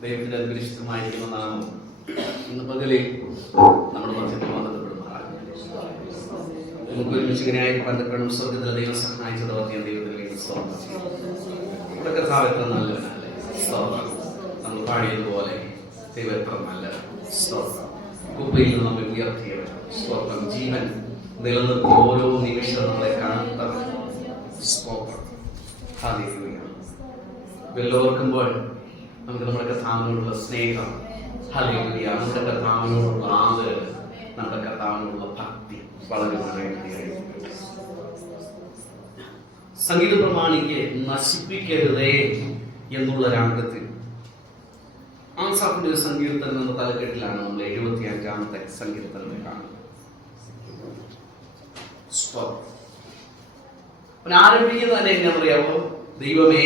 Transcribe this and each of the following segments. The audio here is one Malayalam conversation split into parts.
ദൈവത്തിന്റെ അതിപരിശുദ്ധമായിരിക്കുന്ന നാമം ഇന്ന് പകലിൽ നമ്മുടെ മധ്യത്തിൽ ബന്ധപ്പെടുന്നതാണ്. നമുക്ക് ഒരുമിച്ചിങ്ങനെയായി ബന്ധപ്പെടും. സ്വർഗത്തിലെ ദൈവം സഹായിച്ചത് ദൈവത്തിന് വേണ്ടി സ്തോത്രം ചെയ്യും. നമ്മുടെ കർത്താവ് എത്ര നല്ലവനല്ലേ. സ്തോത്രം. നമ്മൾ പാടിയതുപോലെ ദൈവം എത്ര നല്ല സ്തോത്രം. കുപ്പയിൽ നിന്ന് നമ്മെ ഉയർത്തിയവൻ സ്തോത്രം. ജീവൻ നിലനിർത്തി ഓരോ നിമിഷം നമ്മളെ കാണുന്നവൻ സ്തോത്രം. വെല്ലോർക്കുമ്പോൾ നമുക്ക് നമ്മുടെ കർത്താവിനോടുള്ള സ്നേഹം, ഹല്ലേലൂയ, നമ്മുടെ കർത്താവിനോടുള്ള ആദരവ്, നമ്മുടെ കർത്താവിനോടുള്ള ഭക്തി വളരെ വളരെ സംഗീത പ്രമാണിക്ക് നശിപ്പിക്കരുതേ എന്നുള്ള രാഗത്തിൽ ആസാഫിന്റെ ഒരു സങ്കീർത്തനം എന്ന തലക്കെട്ടിലാണ് നമ്മൾ 75-ാമത്തെ സങ്കീർത്തനം കാണുന്നത്. ആരംഭിക്കുന്നത് തന്നെ എങ്ങനെ അറിയാമോ? ദൈവമേ,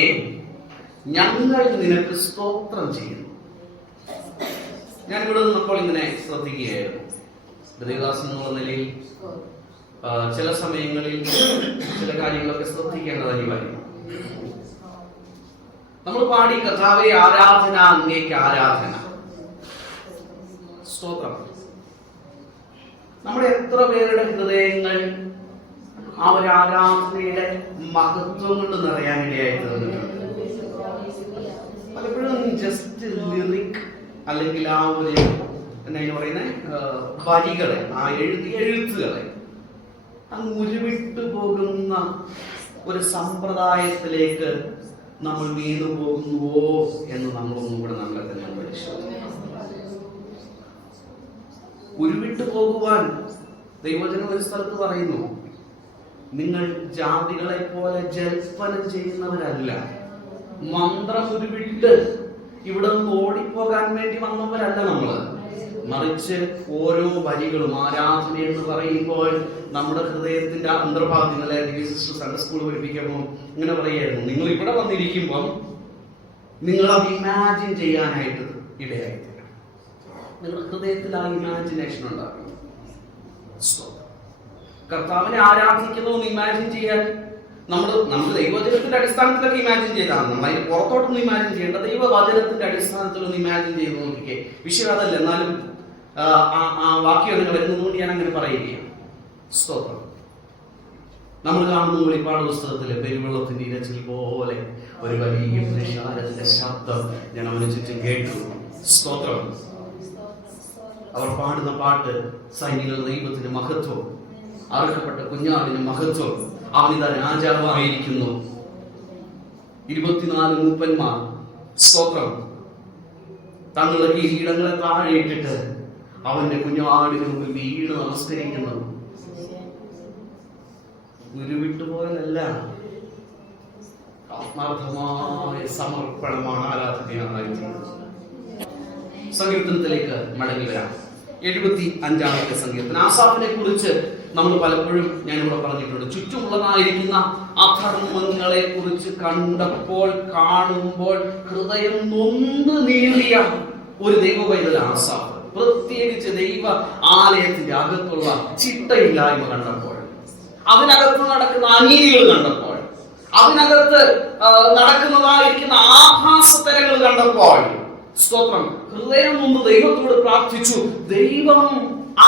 ഞങ്ങൾ നിനക്ക് സ്തോത്രം ചെയ്യുന്നു. ഞാൻ ഇവിടെ നിന്നപ്പോൾ ഇങ്ങനെ ശ്രദ്ധിക്കുകയായിരുന്നു. ദൈവദാസൻ എന്നുള്ള നിലയിൽ ചില സമയങ്ങളിൽ ചില കാര്യങ്ങളൊക്കെ ശ്രദ്ധിക്കേണ്ടത് അനിവാര്യമാണ്. നമ്മൾ പാടി കർത്താവേ ആരാധന, അങ്ങേക്ക് ആരാധന, സ്തോത്രം. നമ്മുടെ എത്ര പേരുടെ ഹൃദയങ്ങൾ ആ ഒരു ആരാധനയുടെ മഹത്വം കൊണ്ട് നിറയാനിടയായി തീർന്നിട്ടുണ്ട്. പലപ്പോഴും ജസ്റ്റ് ലിറിക് അല്ലെങ്കിൽ ആ ഒരു എന്നാ പറയുന്നത് വരികളെ, ആ എഴുത്തുകളെ അങ്ങ് ഉരുവിട്ടു പോകുന്ന ഒരു സമ്പ്രദായത്തിലേക്ക് നമ്മൾ വീണു പോകുന്നുവോ എന്ന് നമ്മളൊന്നും കൂടെ നമ്മളെ തന്നെ പരിശോധിക്കണം. ഉരുവിട്ടു പോകുവാൻ ദൈവവചനം ഒരു സ്ഥലത്ത് പറയുന്നു, നിങ്ങൾ ജാതികളെ പോലെ ജൽപ്പനം ചെയ്യുന്നവരല്ല, മന്ത്രം ഉരുവിട്ട് ഇവിടെ നിന്ന് ഓടിപ്പോകാൻ വേണ്ടി വന്നവരല്ല നമ്മള്. മറിച്ച് ഓരോ വരികളും ആരാധന എന്ന് പറയുമ്പോൾ നമ്മുടെ ഹൃദയത്തിന്റെ അന്തർഭാഗങ്ങളെ സൺഡേ സ്കൂൾ പഠിപ്പിക്കുമ്പോൾ ഇങ്ങനെ പറയായിരുന്നു, നിങ്ങൾ ഇവിടെ വന്നിരിക്കുമ്പം നിങ്ങൾ അത് ഇമാജിൻ ചെയ്യാനായിട്ട് ഇടയായിത്തീരണം. നിങ്ങളുടെ ഹൃദയത്തിൽ ആ ഇമാജിനേഷൻ ഉണ്ടാക്കണം. കർത്താവിനെ ആരാധിക്കുന്നു എന്ന് ഇമാജിൻ ചെയ്യാൻ നമ്മൾ ദൈവവചനത്തിന്റെ അടിസ്ഥാനത്തിലൊക്കെ ഇമാജിൻ ചെയ്താണ്. നമ്മൾ അതിന് പുറത്തോട്ടൊന്നും ഇമാജിൻ ചെയ്യേണ്ട, ദൈവവചനത്തിന്റെ അടിസ്ഥാനത്തിലൊന്നും ഇമാജിൻ ചെയ്ത് നോക്കിക്കേ. വിഷയം അതല്ല, എന്നാലും ആ വാക്യം അങ്ങനെ വരുന്നതുകൊണ്ട് ഞാൻ അങ്ങനെ പറയുകയാണ്. സ്തോത്രം. നമ്മൾ കാണുന്ന വെളിപ്പാട് പുസ്തകത്തിലെ പെരുവെള്ളത്തിന്റെ ഇരച്ചിൽ പോലെ ഒരു വലിയ പുരുഷാരത്തിന്റെ ശബ്ദം ഞാൻ അവന് ചുറ്റും കേട്ടു. സ്തോത്രം. അവർ പാടുന്ന പാട്ട് സൈനികളുടെ ദൈവത്തിന്റെ മഹത്വം, അറുക്കപ്പെട്ട കുഞ്ഞാവിന്റെ മഹത്വം, അവനിതാ രാജാവായിരിക്കുന്നു, 24 മൂപ്പന്മാർ സ്തോത്രം തങ്ങളുടെ കിരീടങ്ങളെ താഴെ ഇട്ടിട്ട് അവന്റെ കുഞ്ഞാടിന് മുമ്പിൽ വീണ് നമസ്കരിക്കുന്നു. ഉരുവിട്ടുപോയതല്ല, ആത്മാർത്ഥമായ സമർപ്പണമാണ്, ആരാധനയാണ്. സങ്കീർത്തനത്തിലേക്ക് മടങ്ങി വരാം. 75-ാമത്തെ സങ്കീർത്തനം. ആസാഫിനെ കുറിച്ച് നമ്മൾ പലപ്പോഴും ഞാനിവിടെ പറഞ്ഞിട്ടുണ്ട്. ചുറ്റുമുള്ളതായിരിക്കുന്ന അധർമ്മങ്ങളെ കുറിച്ച് കാണുമ്പോൾ ഹൃദയം നൊന്ത് നീറിയ ഒരു ദൈവവൈതൽ ആസാഫ്. പ്രത്യേകിച്ച് ദൈവ ആലയത്തിന്റെ അകത്തുള്ള ചിട്ടയില്ലായ്മ കണ്ടപ്പോൾ, അതിനകത്ത് നടക്കുന്ന അനീതികൾ കണ്ടപ്പോൾ, അതിനകത്ത് നടക്കുന്നതായിരിക്കുന്ന ആഭാസത്തരങ്ങൾ കണ്ടപ്പോൾ, സ്തോത്രം, ഹൃദയം മുമ്പ് ദൈവത്തോട് പ്രാർത്ഥിച്ചു. ദൈവം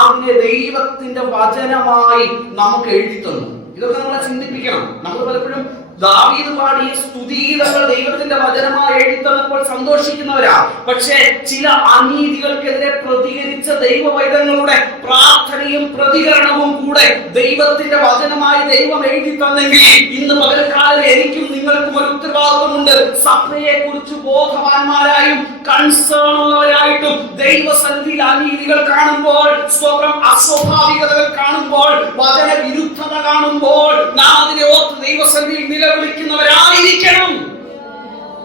അതിനെ ദൈവത്തിന്റെ വചനമായി നമുക്ക് എഴുതി തന്നു. ഇതൊക്കെ നമ്മളെ ചിന്തിപ്പിക്കണം. നമ്മൾ പലപ്പോഴും ദാവീദ് പാടിയ സ്തുതിഗീതങ്ങൾ ദൈവത്തിന്റെ വചനമായി എഴുതി തന്നപ്പോൾ സന്തോഷിക്കുന്നവരാ. പക്ഷേ ചില അനീതികൾക്കെതിരെ പ്രതികരിച്ച ദൈവവൈതങ്ങളുടെ പ്രാർത്ഥനയും പ്രതികരണവും കൂടെ ദൈവത്തിന്റെ വചനമായി ദൈവം എഴുതി തന്നെങ്കിൽ ഇന്ന് പകൽക്കാലം എനിക്കും നിങ്ങൾക്കും ഒരു ഉത്തരവാദിത്വമുണ്ട്. സഭയെ കുറിച്ച് ബോധവാന്മാരായും കൺസേൺ ഉള്ളവരായിട്ടും ദൈവസന്നിധിയിൽ അനീതികൾ കാണുമ്പോൾ, സ്വന്തം അസ്വാഭാവികതകൾ കാണുമ്പോൾ, വചന വിരുദ്ധത കാണുമ്പോൾ നാം അതിനെ ഓർത്ത് ദൈവസന്നിധിയിൽ നിലവിളിക്കുന്നവരായിരിക്കണം.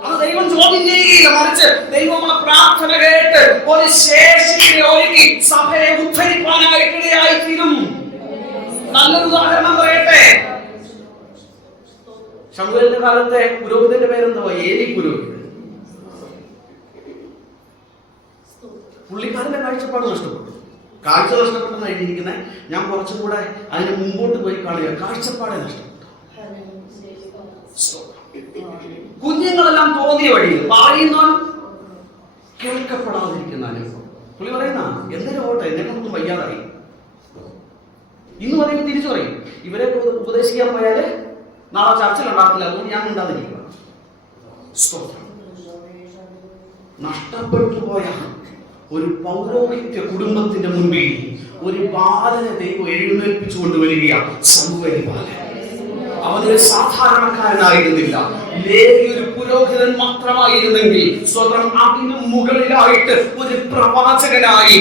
അത് ദൈവം ചോദ്യം ചെയ്യുകയില്ല, മറിച്ച് ദൈവം ആ പ്രാർത്ഥന കേട്ട് ഒരു ശേഷിയെ ഒരുക്കി സഭയെ ഉദ്ധരിപ്പാനായിട്ടിടയായിത്തീരും. നല്ലൊരു ഉദാഹരണം പറയട്ടെ. ശമൂവേലിന്റെ കാലത്തെ പുരോഹിതന്റെ പേരെന്തോ? ഏലി പുരോഹിതൻ. പുള്ളിക്കാരന്റെ കാഴ്ചപ്പാട് നഷ്ടപ്പെട്ടു. കാഴ്ച നഷ്ടപ്പെട്ടെന്ന് എഴുതിയിരിക്കുന്നത്. ഞാൻ കുറച്ചും കൂടെ അതിന് മുമ്പോട്ട് പോയി കാണുക. കാഴ്ചപ്പാടെ നഷ്ടപ്പെട്ടു. കുഞ്ഞുങ്ങളെല്ലാം തോന്നിയ വഴിയിൽ പറയുന്നവൻ കേൾക്കപ്പെടാതിരിക്കുന്ന അനുഭവം. പുള്ളി പറയുന്ന എന്തൊരു ഓട്ടെ, എന്നെക്കൊണ്ടൊന്നും വയ്യാതായി. ഇന്ന് പറയുമ്പോൾ തിരിച്ചു പറയും, ഇവരെ ഉപദേശിക്കാൻ പോയാല് നാളെ ചർച്ചയിലുണ്ടാകത്തില്ല, അതുകൊണ്ട് ഞാൻ ഉണ്ടാതിരിക്കുക. നഷ്ടപ്പെട്ടു പോയ ഒരു പൗരോഹിത്യ കുടുംബത്തിന്റെ മുൻപിൽ ഒരു ബാലനെ ദൈവം എഴുന്നേൽപ്പിച്ചു കൊണ്ടുവരികയാണ്. ശമൂവേൽ ബാലൻ അവനൊരു സാധാരണക്കാരനായിരുന്നില്ല, ലേവി ഒരു പുരോഹിതൻ മാത്രമായിരുന്നെങ്കിൽ സ്വതം അതിനു മുകളിലായിട്ട് ഒരു പ്രവാചകനായി,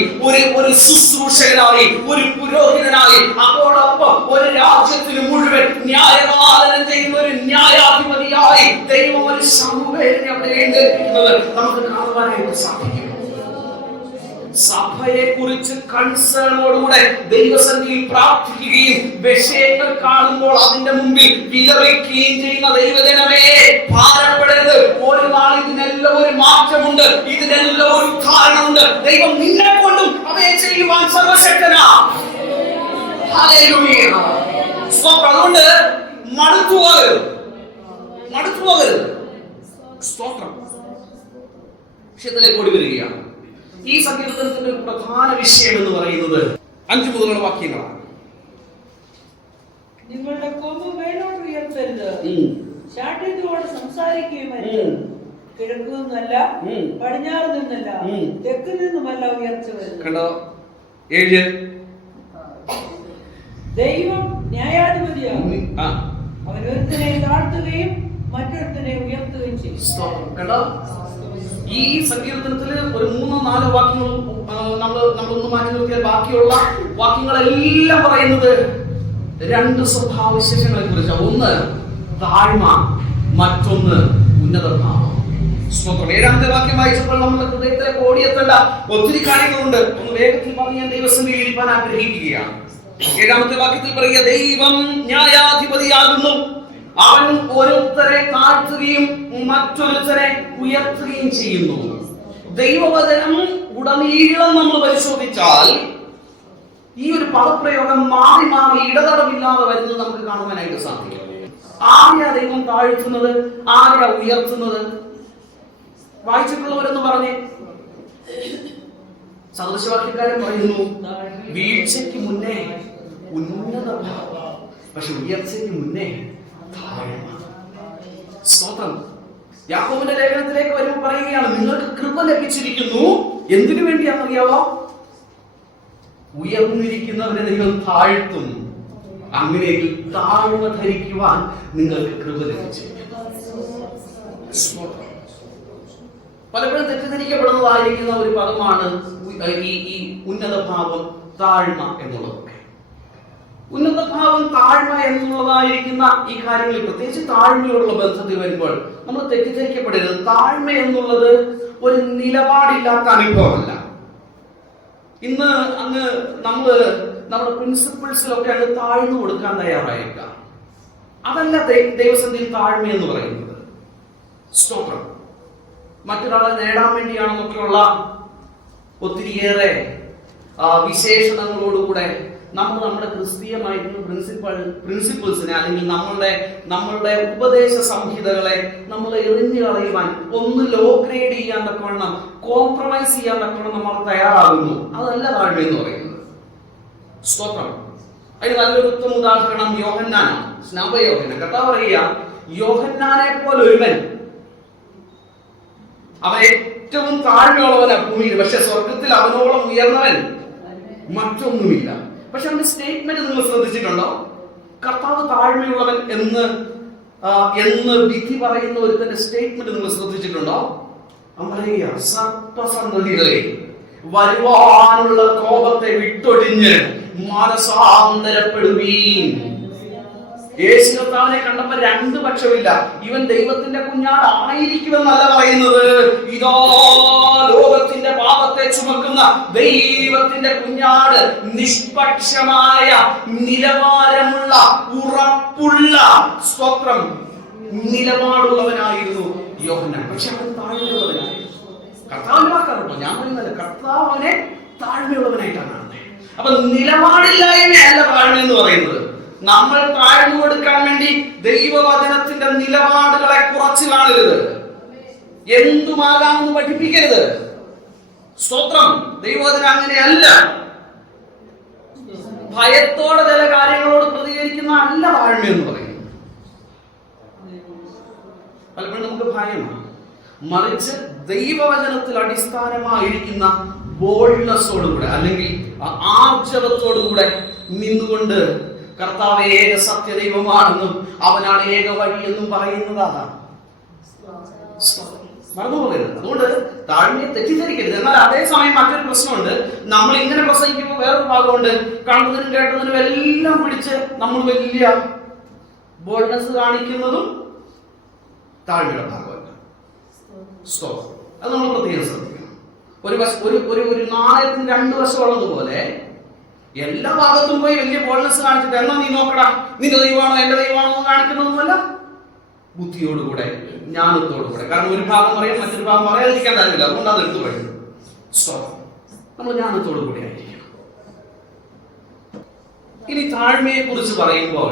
ഒരു ശുശ്രൂഷകനായി, ഒരു പുരോഹിതനായി, അതോടൊപ്പം ഒരു രാജ്യത്തിന് മുഴുവൻ ന്യായപാലനം ചെയ്യുന്ന ഒരു ന്യായാധിപതിയായി ദൈവം ഒരു ശമൂവേലിനെ അവിടെ എഴുന്നേൽപ്പിക്കുന്നത് നമുക്ക് കാണുവാനായിട്ട് സാധിക്കും. സഭയെ കുറിച്ച് കൺസേണോടുകൂടെ ദൈവസന്നിധിയിൽ പ്രാർത്ഥിക്കുകയും വിഷയങ്ങൾ കാണുമ്പോൾ അതിന്റെ മുമ്പിൽ വിലപിക്കുകയും ചെയ്യുന്ന ദൈവജനമേ, ഭാരപ്പെടരുത്. ഒരു നാൾ ഇതിനെല്ലാം ഒരു മാറ്റമുണ്ട്, ഇതിനെല്ലാം ഒരു കാരണമുണ്ട്. ദൈവം നിന്നെ കൊണ്ടും അവയെ ചെയ്യുവാൻ സർവശക്തനാ. ഹല്ലേലൂയ. അതുകൊണ്ട് മടുത്തു പോകരുത്. സ്തോത്രം. വിഷയത്തിലേക്ക് ഓടി വരികയാണ്. ഈ സങ്കീർത്തനത്തിന്റെ ഒരു പ്രധാന വിഷയം എന്ന് പറയുന്നത് 5 മുതലുള്ള വാക്യങ്ങളാണ്. നിങ്ങളുടെ കൊമ്പ് മേലോട്ട് ഉയർത്തരുത്, ശാഠ്യത്തോടെ സംസാരിക്കുകയുമരുത്. കിഴക്ക് നിന്നല്ല, പടിഞ്ഞാറ് നിന്നല്ല, തെക്ക് നിന്നുമല്ല ഉയർച്ച വരുന്നത്. കണ്ടോ? 7 ദൈവം ന്യായാധിപതിയാകും, അവനൊരുത്തനെ താഴ്ത്തുകയും മറ്റൊരുത്തനെ ഉയർത്തുകയും ചെയ്യും. കണ്ടോ? ഈ സങ്കീർത്തനത്തില് ഒരു 3-4 വാക്യങ്ങൾ നമ്മളൊന്ന് മാറ്റി നോക്കിയാൽ ബാക്കിയുള്ള വാക്യങ്ങളെല്ലാം പറയുന്നത് 2 സ്വഭാവവിശേഷങ്ങളെ കുറിച്ചാണ്. ഒന്ന് താഴ്മ, മറ്റൊന്ന് ഉന്നതഭാവം. സ്തോത്രം. 7-ാമത്തെ വാക്യം വായിച്ചപ്പോൾ നമ്മുടെ ഹൃദയത്തിലേക്ക് ഓടിയെത്തേണ്ട ഒത്തിരി കാര്യങ്ങളുണ്ട്. ഒന്ന് വേഗത്തിൽ പറഞ്ഞ് ഞാൻ ദൈവസന്നിധിയിൽ ഇരിക്കാൻ ആഗ്രഹിക്കുകയാണ്. 7-ാമത്തെ വാക്യത്തിൽ പറയുക, ദൈവം ന്യായാധിപതിയാകുന്നു, അവൻ ഓരോരുത്തരെ താഴ്ത്തുകയും മറ്റൊരുത്തരെ ഉയർത്തുകയും ചെയ്യുന്നു. ദൈവവചനം ഉടനീളം നമ്മൾ പരിശോധിച്ചാൽ ഈ ഒരു പദപ്രയോഗം മാറി ഇടതടമില്ലാതെ വരുന്നത് നമുക്ക് കാണുവാനായിട്ട് സാധിക്കും. ആരെയാ ദൈവം താഴ്ത്തുന്നത്, ആരെയാ ഉയർത്തുന്നത്? വായിച്ചിട്ടുള്ളവരെന്ന് പറഞ്ഞേ. സദൃശവാക്യക്കാരൻ പറയുന്നു, വീഴ്ചയ്ക്ക് മുന്നേ ഉന്നത ഭാവം, പക്ഷെ ഉയർച്ചയ്ക്ക് മുന്നേ താഴ്മ. സ്തോത്രം. യാക്കോബിന്റെ ലേഖനത്തിലേക്ക് വരുമ്പോൾ പറയുകയാണ്, നിങ്ങൾക്ക് കൃപ ലഭിച്ചിരിക്കുന്നു. എന്തിനു വേണ്ടിയാണെന്നറിയാവോ? ഉയർന്നിരിക്കുന്നവരെ ദൈവം താഴ്ത്തും. അങ്ങനെയെങ്കിൽ താഴ്മ ധരിക്കുവാൻ നിങ്ങൾക്ക് കൃപ ലഭിച്ചിരിക്കുന്നു. പലപ്പോഴും തെറ്റിദ്ധരിക്കപ്പെടുന്നതായിരിക്കുന്ന ഒരു പദമാണ് ഈ ഉന്നത ഭാവം, താഴ്മ എന്നുള്ളത്. ഉന്നതഭാവം, താഴ്മ എന്നുള്ളതായിരിക്കുന്ന ഈ കാര്യങ്ങളിൽ, പ്രത്യേകിച്ച് താഴ്മയോടുള്ള ബന്ധത്തിൽ വരുമ്പോൾ നമ്മൾ തെറ്റിദ്ധരിക്കപ്പെടരുത്. താഴ്മ എന്നുള്ളത് ഒരു നിലപാടില്ലാത്ത അനുഭവമല്ല. ഇന്ന് അങ്ങ് നമ്മുടെ പ്രിൻസിപ്പിൾസിലൊക്കെ അങ്ങ് താഴ്ന്നു കൊടുക്കാൻ തയ്യാറായേക്കാം. അതല്ല ദൈവസന്നിധിയിൽ താഴ്മ എന്ന് പറയുന്നത്. സ്തോത്രം. മറ്റൊരാളെ നേടാൻ വേണ്ടിയാണെന്നൊക്കെയുള്ള ഒത്തിരിയേറെ വിശേഷണങ്ങളോടുകൂടെ നമ്മുടെ ക്രിസ്തീയമായിട്ടുള്ള പ്രിൻസിപ്പിൾസിനെ അല്ലെങ്കിൽ നമ്മളുടെ ഉപദേശ സംഹിതകളെ നമ്മൾ എറിഞ്ഞു കളയുവാൻ, ഒന്ന് ലോ ഗ്രേഡ് ചെയ്യാൻ തക്കവണ്ണം, കോംപ്രമൈസ് ചെയ്യാൻ തക്കവണ്ണം നമ്മൾ തയ്യാറാകുന്നു. അതല്ല താഴ്മ എന്ന് പറയുന്നത്. സ്തോത്രം. അതിന് നല്ലൊരു ഉത്തമ ഉദാഹരണം യോഹന്നാനാണ്. സ്നാപകയോഹന്നാൻ. കർത്താവ് പറയുക, യോഹന്നാനെ പോലെ ഒരുവൻ, അവൻ ഏറ്റവും താഴ്മയുള്ളവനാ ഭൂമിയിൽ, പക്ഷെ സ്വർഗത്തിൽ അവനോളം ഉയർന്നവൻ മറ്റൊന്നുമില്ല. പക്ഷെ അവന്റെ സ്റ്റേറ്റ്മെന്റ് നിങ്ങൾ ശ്രദ്ധിച്ചിട്ടുണ്ടോ? കർത്താവ് താഴ്മയുള്ളവൻ എന്ന് വിധി പറയുന്ന ഒരുത്തന്റെ സ്റ്റേറ്റ്മെന്റ് നിങ്ങൾ ശ്രദ്ധിച്ചിട്ടുണ്ടോ? അവൻ പറയുക, സർപ്പസന്തതികളെ, വരുവാനുള്ള കോപത്തെ വിട്ടൊഴിഞ്ഞ് മാനസാന്തരപ്പെടുവീൻ. യേശു കർത്താവിനെ കണ്ടപ്പോൾ 2 പക്ഷമില്ല. ഇവൻ ദൈവത്തിന്റെ കുഞ്ഞാടായിരിക്കുമെന്നല്ല പറയുന്നത്, ഇതോ ലോകത്തിന്റെ പാപത്തെ ചുമക്കുന്ന ദൈവത്തിന്റെ കുഞ്ഞാട്, നിഷ്പക്ഷമായ നിലവാരമുള്ള ഉറപ്പുള്ള സ്തോത്രം നിലപാടുള്ളവനായിരുന്നു യോഹന്നാൻ. പക്ഷെ അവൻ താഴ്മയുള്ളവനായിരുന്നു. കർത്താവിന്റെ വാക്കാണോ ഞാൻ പറയുന്നത്, കർത്താവിനെ താഴ്മയുള്ളവനായിട്ടാണ് കാണുന്നത്. അപ്പൊ നിലപാടില്ലായ്മയല്ല താഴ്മ എന്ന് പറയുന്നത്. നമ്മൾ താഴ്ന്നു കൊടുക്കാൻ വേണ്ടി ദൈവവചനത്തിന്റെ നിലപാടുകളെ കുറച്ച് കാണരുത്. എന്തുമാകാമെന്ന് പഠിപ്പിക്കരുത്. സ്തോത്രം. ദൈവവചനം അങ്ങനെയല്ല. ഭയത്തോടെ ചില കാര്യങ്ങളോട് പ്രതികരിക്കുന്ന അല്ല താഴ്മ എന്ന് പറയുന്നത്. പലപ്പോഴും നമുക്ക് ഭയമാണ്, മറിച്ച് ദൈവവചനത്തിൽ അടിസ്ഥാനമായിരിക്കുന്ന ബോൾഡ്നെസ്സോടുകൂടെ അല്ലെങ്കിൽ ആർജവത്തോടുകൂടെ നിന്നുകൊണ്ട് കർത്താവ് ഏക സത്യദൈവമാണെന്നും അവനാണ് ഏക വഴിയെന്നും പറയുന്നതാണ്. മറന്നുപോകരുത്. അതുകൊണ്ട് താഴ്മയെ തെറ്റിദ്ധരിക്കരുത്. എന്നാൽ അതേസമയം മറ്റൊരു പ്രശ്നമുണ്ട്. നമ്മൾ ഇങ്ങനെ പ്രസംഗിക്കുമ്പോൾ വേറൊരു ഭാഗമുണ്ട്. കണ്ടതിനും കേട്ടതിനും എല്ലാം പിടിച്ച് നമ്മൾ വലിയ ബോൾഡ്നെസ് കാണിക്കുന്നതും താഴ്മയുടെ ഭാഗമല്ല. അത് നമ്മൾ പ്രത്യേകം ശ്രദ്ധിക്കണം. ഒരു നാണയത്തിന് രണ്ട് വശമുള്ളതുപോലെ എല്ലാ ഭാഗത്തും പോയി വലിയ ബോൾഡ്നെസ് കാണിച്ചിട്ട് എന്നാ നീ നോക്കടാ, നിന്റെ ദൈവമാണോ എന്റെ ദൈവമാണോ എന്ന് കാണിക്കുന്നൊന്നുമല്ല. ബുദ്ധിയോടുകൂടെ, ജ്ഞാനത്തോടുകൂടെ. കാരണം ഒരു ഭാഗം പറയാം, മറ്റൊരു ഭാഗം പറയാതിരിക്കാൻ താല്പര്യമില്ല. അതുകൊണ്ട് അത് എടുത്തു കഴിയും. നമ്മൾ ജ്ഞാനത്തോടു കൂടി ആയിരിക്കണം. ഇനി താഴ്മയെ കുറിച്ച് പറയുമ്പോൾ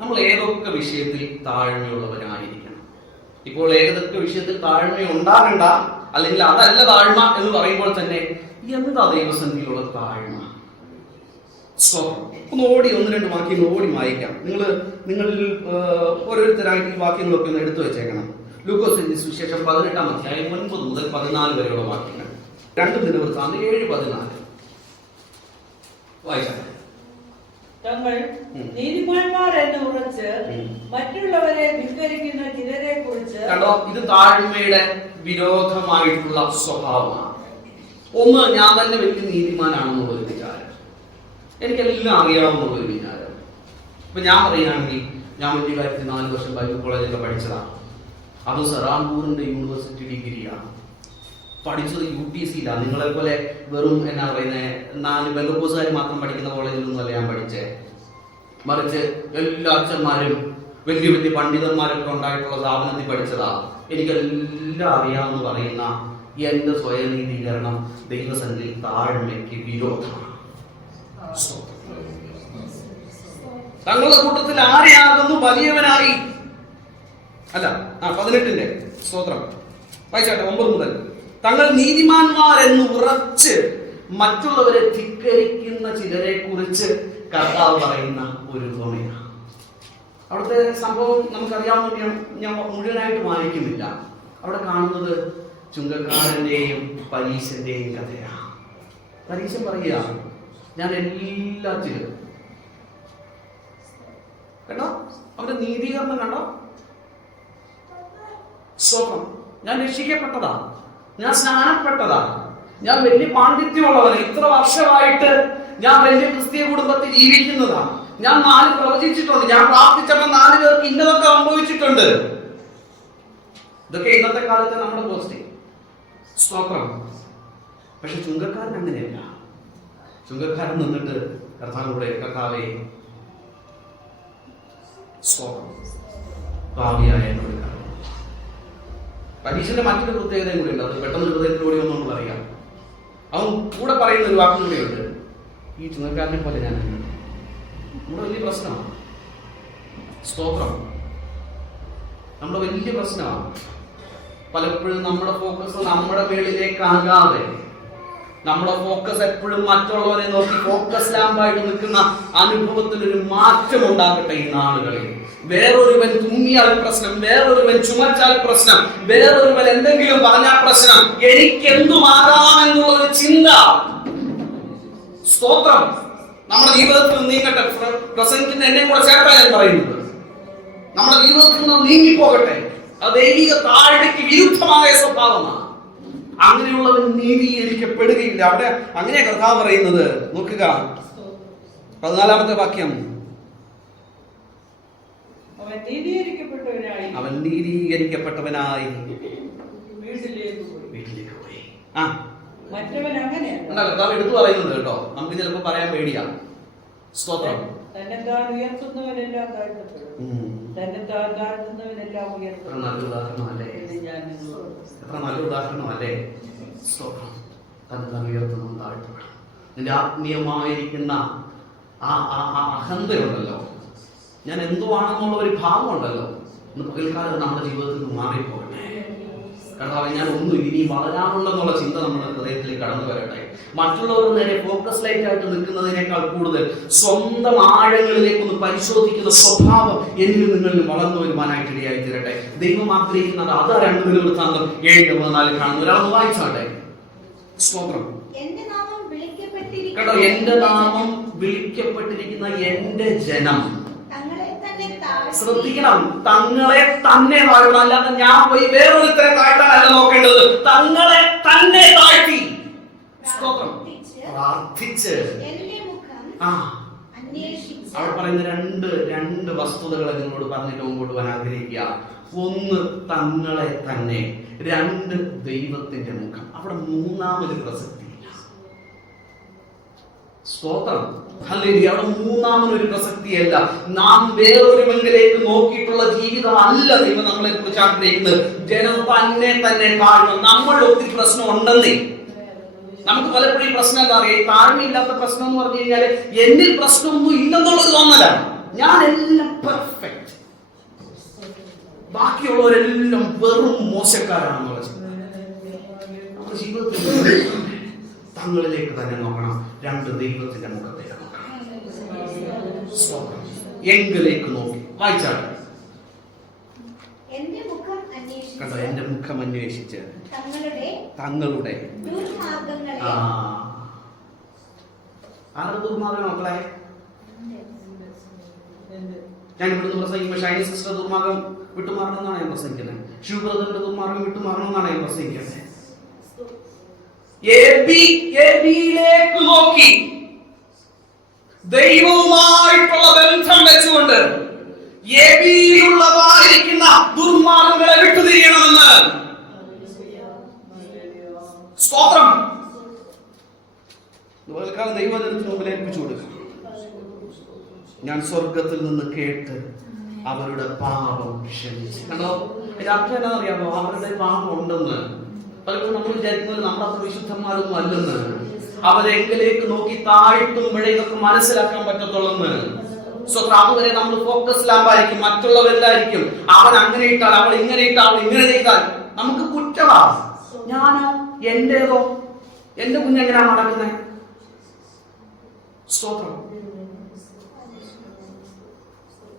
നമ്മൾ ഏതൊക്കെ വിഷയത്തിൽ താഴ്മയുള്ളവരായിരിക്കണം. ഇപ്പോൾ ഏതൊക്കെ വിഷയത്തിൽ താഴ്മ ഉണ്ടാകണ്ട, അല്ലെങ്കിൽ അതല്ല താഴ്മ എന്ന് പറയുമ്പോൾ തന്നെ എന്താ ദൈവസന്നിധിയിലുള്ള താഴ്മ? ഒന്ന് ഒന്ന് രണ്ട് വാക്യങ്ങൾ ഓടി വായിക്കാം. നിങ്ങളിൽ ഓരോരുത്തരായിട്ട് ഈ വാക്യങ്ങളൊക്കെ ഒന്ന് എടുത്തു വെച്ചേക്കണം. ലൂക്കോസിന്റെ സുവിശേഷം 18-ാം അധ്യായം 9 മുതൽ 14 വരെയുള്ള വാക്യങ്ങൾ. 2 ദിനവൃത്താന്തം 7-14 വായിച്ചാൽ. തങ്ങൾ നീതിമാന്മാർ എന്ന് ഉറച്ച് മറ്റുള്ളവരെ ധിക്കരിക്കുന്ന ചിലരെ കുറിച്ച്. കണ്ടോ, ഇത് താഴ്മയുടെ വിരോധമായിട്ടുള്ള സ്വഭാവമാണ്. ഒന്ന്, ഞാൻ തന്നെ വലിയ നീതിമാനാണെന്നുള്ളൊരു വിചാരം, എനിക്കെല്ലാം അറിയാവുന്നുള്ളൊരു വിചാരം. ഇപ്പൊ ഞാൻ പറയുകയാണെങ്കിൽ ഞാൻ വലിയ കാര്യത്തിൽ 4 വർഷം ബൈബിൾ കോളേജിലൊക്കെ പഠിച്ചതാണ്. അത് സറാംപൂറിന്റെ യൂണിവേഴ്സിറ്റി ഡിഗ്രിയാണ്. പഠിച്ചത് UTC-യിലാണ്. നിങ്ങളെ പോലെ വെറും എന്നാ പറയുന്നത് 4 ബന്ധുക്കോസുകാർ മാത്രം പഠിക്കുന്ന കോളേജിലൊന്നുമല്ല ഞാൻ പഠിച്ചേ. മറിച്ച് എല്ലാ അച്ഛന്മാരും വലിയ വലിയ പണ്ഡിതന്മാരൊക്കെ ഉണ്ടായിട്ടുള്ള സ്ഥാപനത്തിൽ പഠിച്ചതാ. എനിക്കെല്ലാം അറിയാമെന്ന് പറയുന്ന എന്റെ സ്വയനീതീകരണം ദൈവസന്നിധിയിൽ താഴ്മയ്ക്ക് വിരോധമാണ്. തങ്ങളുടെ കൂട്ടത്തിൽ ആരെയാകുന്നു വലിയവനായി അല്ല. 18-ന്റെ സ്തോത്രം വായിച്ചാട്ടെ 9 മുതൽ. തങ്ങൾ നീതിമാന്മാരെന്ന് ഉറച്ച് മറ്റുള്ളവരെ ധിക്കരിക്കുന്ന ചിലരെ കുറിച്ച് കർത്താവ് പറയുന്ന ഒരു ഉപമയാണ്. അവിടുത്തെ സംഭവം നമുക്കറിയാവുന്ന ഞാൻ മുഴുവനായിട്ട് വായിക്കുന്നില്ല. അവിടെ കാണുന്നത് ചുങ്കക്കാരന്റെയും പരീശന്റെയും കഥയാണ്. പരീശൻ പറയുക, ഞാൻ എല്ലാത്തിലും കേട്ടോ, അവന്റെ നീതീകരണം കണ്ടോ. സ്വപ്നം, ഞാൻ രക്ഷിക്കപ്പെട്ടതാ, ഞാൻ സ്നാനപ്പെട്ടതാ, ഞാൻ വലിയ പാണ്ഡിത്യമുള്ളവന്, ഇത്ര വർഷമായിട്ട് ഞാൻ വലിയ ക്രിസ്തീയ കുടുംബത്തിൽ ജീവിക്കുന്നതാ, ഞാൻ 4 പ്രവചിച്ചിട്ടുണ്ട്, ഞാൻ പ്രാർത്ഥിച്ചപ്പോൾ 4 പേർക്ക് ഇന്നതൊക്കെ സംഭവിച്ചിട്ടുണ്ട്. ഇതൊക്കെ ഇന്നത്തെ കാലത്തെ നമ്മുടെ പോസ്റ്റിംഗ്. സ്തോത്രം. പക്ഷെ ചുങ്കക്കാരൻ അങ്ങനെയല്ല. ചുങ്കക്കാരൻ നിന്നിട്ട് കർത്താവിലൂടെ, കർത്താവേ ഭാവിയായ എന്നോട്. പരീക്ഷന്റെ മറ്റൊരു പ്രത്യേകതയും കൂടി ഉണ്ട്. അത് പെട്ടെന്ന് ഹൃദയത്തിലൂടെ ഒന്നും പറയാം. അവൻ കൂടെ പറയുന്ന ഒരു വാക്കും കൂടിയുണ്ട്, ഈ ചുങ്കക്കാരനെ പോലെ ഞാൻ. നമ്മുടെ വലിയ പ്രശ്നമാണ് സ്തോത്രം. നമ്മുടെ വലിയ പ്രശ്നമാണ് പലപ്പോഴും നമ്മുടെ ഫോക്കസ് നമ്മുടെ മേളിലേക്കാകാതെ, നമ്മുടെ ഫോക്കസ് എപ്പോഴും മറ്റുള്ളവരെ നോക്കി ഫോക്കസ് ലാമ്പായിട്ട് നിൽക്കുന്ന അനുഭവത്തിലൊരു മാറ്റം ഉണ്ടാകട്ടെ ഈ നാളുകളിൽ. വേറൊരുവൻ തുമ്മിയാൽ പ്രശ്നം, വേറൊരുവൻ ചുമച്ചാൽ പ്രശ്നം, വേറൊരുവൻ എന്തെങ്കിലും പറഞ്ഞാൽ പ്രശ്നം, എനിക്കെന്തുമാകാമെന്നുള്ള ഒരു ചിന്ത. സ്തോത്രം. നമ്മുടെ ജീവിതത്തിൽ നിന്ന് നീങ്ങട്ടെ. പ്രസംഗിക്കുന്ന എന്നെ കൂടെ ചേർത്താ ഞാൻ പറയുന്നത്. നമ്മുടെ ജീവിതത്തിൽ നിന്ന് നീങ്ങിപ്പോകട്ടെ. അത് ദൈവിക താഴ്മയ്ക്ക് വിരുദ്ധമായ സ്വഭാവമാണ്. അങ്ങനെയുള്ളവൻ നീതീകരിക്കപ്പെടുകയില്ല. അവിടെ അങ്ങനെ കർത്താവ് പറയുന്നത്. നോക്കുക 14-ാമത്തെ വാക്യം. അവൻ നീതീകരിക്കപ്പെട്ടവനായി വീട്ടിലേക്ക് പോയി. കർത്താവ് എടുത്തു പറയുന്നത് കേട്ടോ. നമുക്ക് ചിലപ്പോ പറയാൻ പേടിയാ. സ്തോത്രം. തന്നെത്താൻ ഉയർത്തുന്നവനെല്ലാം താഴ്ത്തപ്പെടും, തന്നെത്താൻ താഴ്ത്തുന്നവനെല്ലാം ഉയർത്തും. എത്ര നല്ല ഉദാഹരണമല്ലേ. സ്തോത്രം. തന്നെത്താൻ ഉയർത്തുന്നവൻ താഴ്ത്തപ്പെടും. നിന്റെ ആത്മീയമായിരിക്കുന്ന ആ അഹന്തയുണ്ടല്ലോ, ഞാൻ എന്തുവാണെന്നുള്ള ഒരു ഭാവമുണ്ടല്ലോ, ഇന്ന് പകൽക്കാലം നമ്മുടെ ജീവിതത്തിൽ നിന്ന് മാറിപ്പോകട്ടെ. കർത്താവേ, ഞാൻ ഒന്നും ഇനി വളരാനുണ്ടെന്നുള്ള ചിന്ത നമ്മുടെ ഹൃദയത്തിലേക്ക് കടന്നു വരട്ടെ. മറ്റുള്ളവരുടെ നേരെ ഫോക്കസ് ലൈറ്റ് ആയിട്ട് നിൽക്കുന്നതിനേക്കാൾ കൂടുതൽ സ്വന്തം ആഴങ്ങളിലേക്കൊന്ന് പരിശോധിക്കുന്ന സ്വഭാവം എന്നിൽ നിങ്ങളിൽ വളർന്നു വരുവാനായിട്ട് ഇടയായി തീരട്ടെ. ദൈവം ആഗ്രഹിക്കുന്നത് അതാ 2 ദിനവൃത്താന്തം 7:14 കാണുന്നു. ഒരാളൊന്ന് വായിച്ചാട്ടെ. സ്തോത്രം. കേട്ടോ, എന്റെ നാമം വിളിക്കപ്പെട്ടിരിക്കുന്ന എന്റെ ജനം, ശ്രദ്ധിക്കണം, തങ്ങളെ തന്നെ താഴ്ത്തണം. അല്ലാതെ ഞാൻ പോയി വേറൊരുത്തരെ താഴ്ത്താനല്ല നോക്കേണ്ടത്. തങ്ങളെ തന്നെ താഴ്ത്തി പ്രാർത്ഥിച്ച് അവിടെ പറയുന്ന രണ്ട് വസ്തുതകളെ നിങ്ങളോട് പറഞ്ഞിട്ട് മുമ്പോട്ട് പോകാൻ ആഗ്രഹിക്കുക. 1 തങ്ങളെ തന്നെ, 2 ദൈവത്തിന്റെ മുഖം. അവിടെ മൂന്നാമൊരു പ്രസക്തിയില്ല. സ്തോത്രം. ഹല്ലേലൂയ. അവിടെ മൂന്നാമതൊരു പ്രസക്തിയല്ല. നാം വേറൊരുവെങ്കിലേക്ക് നോക്കിയിട്ടുള്ള ജീവിതം അല്ല ദൈവം നമ്മളെ കുറിച്ച് ആഗ്രഹിക്കുന്നത്. ജനം തന്നെ താഴ്ന്നു. നമ്മൾ ഒത്തിരി പ്രശ്നം ഉണ്ടെന്നേ. നമുക്ക് പലപ്പോഴും പ്രശ്നം എന്താ പറയുക, താഴ്മയില്ലാത്ത പ്രശ്നം എന്ന് പറഞ്ഞു കഴിഞ്ഞാൽ എന്നിൽ പ്രശ്നമൊന്നും ഇല്ലെന്നുള്ളത് തോന്നലാണ്. ഞാൻ എല്ലാം പെർഫെക്റ്റ്, ബാക്കിയുള്ളവരെല്ലാം വെറും മോശക്കാരാണെന്നുള്ള ചിന്ത. നമ്മുടെ ജീവിതത്തിൽ തങ്ങളിലേക്ക് തന്നെ നോക്കണം. 2 ദൈവത്തിന്റെ മുഖത്തേക്ക് നോക്കണം. എങ്കിലേക്ക് നോക്കി വായിച്ചാട്ടെ. കണ്ടോ, എന്റെ മുഖം അന്വേഷിച്ച് തങ്ങളുടെ ആരുടെ ദുർമാർഗം മക്കളെ? ഞാൻ ഇവിടുന്ന് പ്രസംഗിക്കുമ്പോൾ ഷൈനി സിസ്റ്റർ ദുർമാർഗം വിട്ടുമാറണമെന്നാണ് ഞാൻ പ്രസംഗിക്കുന്നത്. ശിവബ്രദറിന്റെ ദുർമാർഗം വിട്ടുമാറണമെന്നാണ് ഞാൻ പ്രസംഗിക്കുന്നത്. എബിയിലേക്ക് നോക്കി ദൈവവുമായിട്ടുള്ള ബന്ധം വെച്ചുകൊണ്ട് എബിയിലുള്ളതായിരിക്കുന്ന ദുർമാർഗങ്ങളെ വിട്ടുതിരിയണമെന്ന്. സ്തോത്രം. ദൈവജനത്തിന് മുമ്പിൽ ഏൽപ്പിച്ചു കൊടുക്കുക. ഞാൻ സ്വർഗത്തിൽ നിന്ന് കേട്ട് അവരുടെ പാപം ക്ഷമിച്ചു. കണ്ടോ, അതിന്റെ അർത്ഥം എന്താണെന്നറിയാമോ? അവരുടെ പാപം ഉണ്ടെന്ന്. പലപ്പോഴും നമ്മൾ വിചാരിക്കുന്നത് നമ്മളത്ര വിശുദ്ധന്മാരൊന്നും അല്ലെന്ന്. അവരെങ്കിലേക്ക് നോക്കി താഴ്ത്തുമ്പോഴേ ഇതൊക്കെ മനസ്സിലാക്കാൻ പറ്റത്തുള്ളെന്ന്. സ്വന്തം അതുവരെ നമ്മൾ ഫോക്കസ് ലാമ്പായിരിക്കും, മറ്റുള്ളവരിലായിരിക്കും. അവൻ അങ്ങനെ ഇട്ടാൽ, അവൾ ഇങ്ങനെ ഇട്ടാൽ, അവൾ ഇങ്ങനെ ചെയ്താൽ നമുക്ക് കുറ്റവാ. ഞാനോ, എന്റേതോ, എന്റെ കുഞ്ഞെങ്ങനെയാ നടക്കുന്നത്? സ്തോത്രം.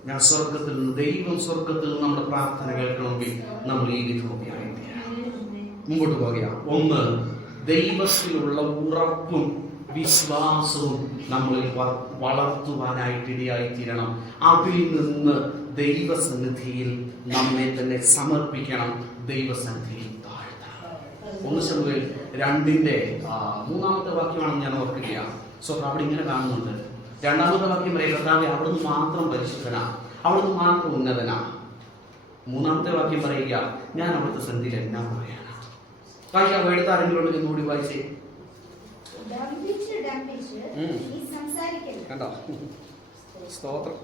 ഞാൻ സ്വർഗത്തിൽ നിന്ന്, ദൈവം സ്വർഗത്തിൽ നിന്ന് നമ്മുടെ പ്രാർത്ഥന കേൾക്കണമെങ്കിൽ നമ്മൾ ഈ വിധോപിയായി മുമ്പോട്ട് പോകുക. 1 ദൈവത്തിലുള്ള ഉറപ്പും വിശ്വാസവും നമ്മളിൽ വളർത്തുവാനായിട്ട് ഇടയായി തീരണം. അതിൽ നിന്ന് ദൈവസന്നിധിയിൽ നമ്മെ തന്നെ സമർപ്പിക്കണം, ദൈവസന്നിധിയിൽ താഴ്ത്തണം. 1 ശമൂവേൽ 2:3 വാക്യമാണെന്ന് ഞാൻ ഓർക്കുകയാണ്. അവിടെ ഇങ്ങനെ കാണുന്നുണ്ട്. 2-ാമത്തെ വാക്യം പറയുക, കർത്താവേ അവിടുന്ന് മാത്രം പരിശുദ്ധനാ, അവിടുന്ന് മാത്രം ഉന്നതനാ. 3-ാമത്തെ വാക്യം പറയുക, ഞാൻ അവിടുത്തെ സന്ധിയിൽ എന്നാ പറയാണ്. വായിക്കാം, എടുത്താരെങ്കിലും കൂടി വായിച്ചേ. കണ്ടോ, സ്തോത്രം.